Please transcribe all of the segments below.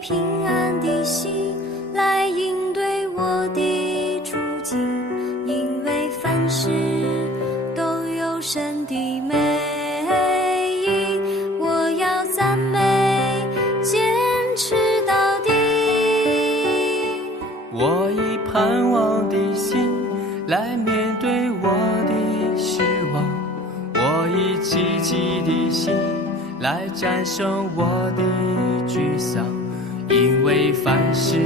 平安的心来应对我的处境，因为凡事都有神的美意，我要赞美，坚持到底。我以盼望的心来面对我的失望，我以积极的心来战胜我的沮丧，因为凡事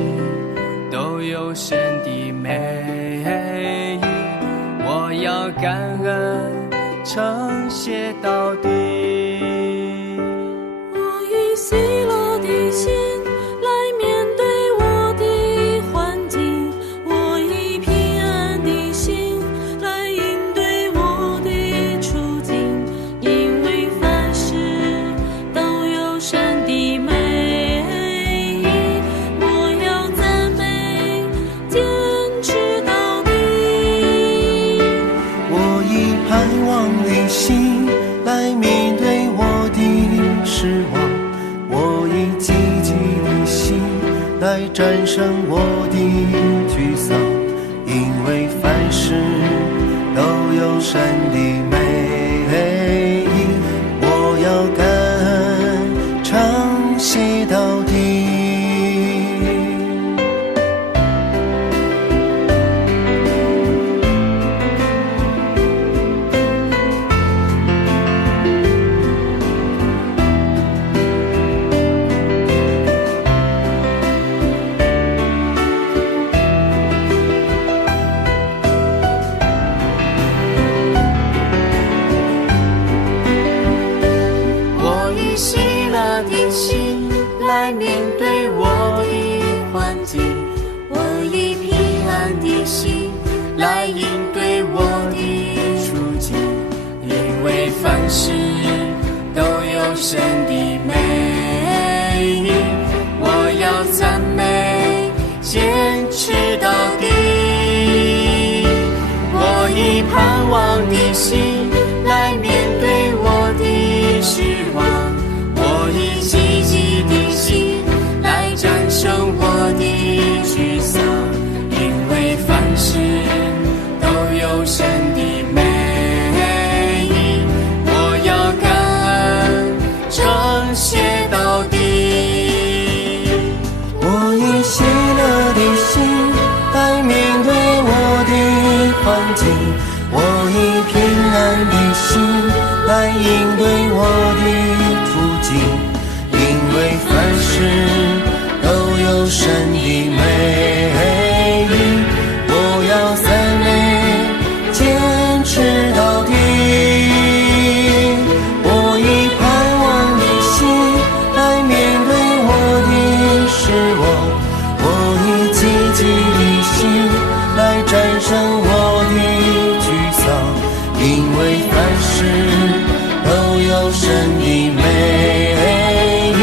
都有神的美意，我要感恩称谢到底。我以喜乐的心来面对我的环境，我以平安的心来应对我的处境，因为凡事都有神的美意，我要赞美，坚持到底。我以盼望的心来面对我的失望，我以积极的心来战胜我的沮丧，因为凡事都有神的美意，我要感恩称谢到底。我以喜乐的心来面对我的环境，我以平安的心来应对我的处境，因为凡事都有神的美意，我要赞美，坚持到底。我以盼望的心来面对我的失望，我以积极的心来战胜我的沮丧，因为凡事都有神的美意，我要感恩称谢到底。我以喜乐的心来面对我的环境，我以平安的心来应对我的处境，因为凡事都有神的美意，我要赞美，坚持到底。我以盼望的心来面对我的失望，我以积极的心来战胜我的沮丧，因为凡事都有神的美意，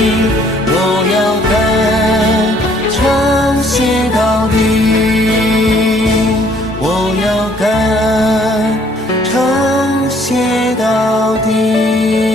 我要感恩称谢到底，我要感恩称谢到底。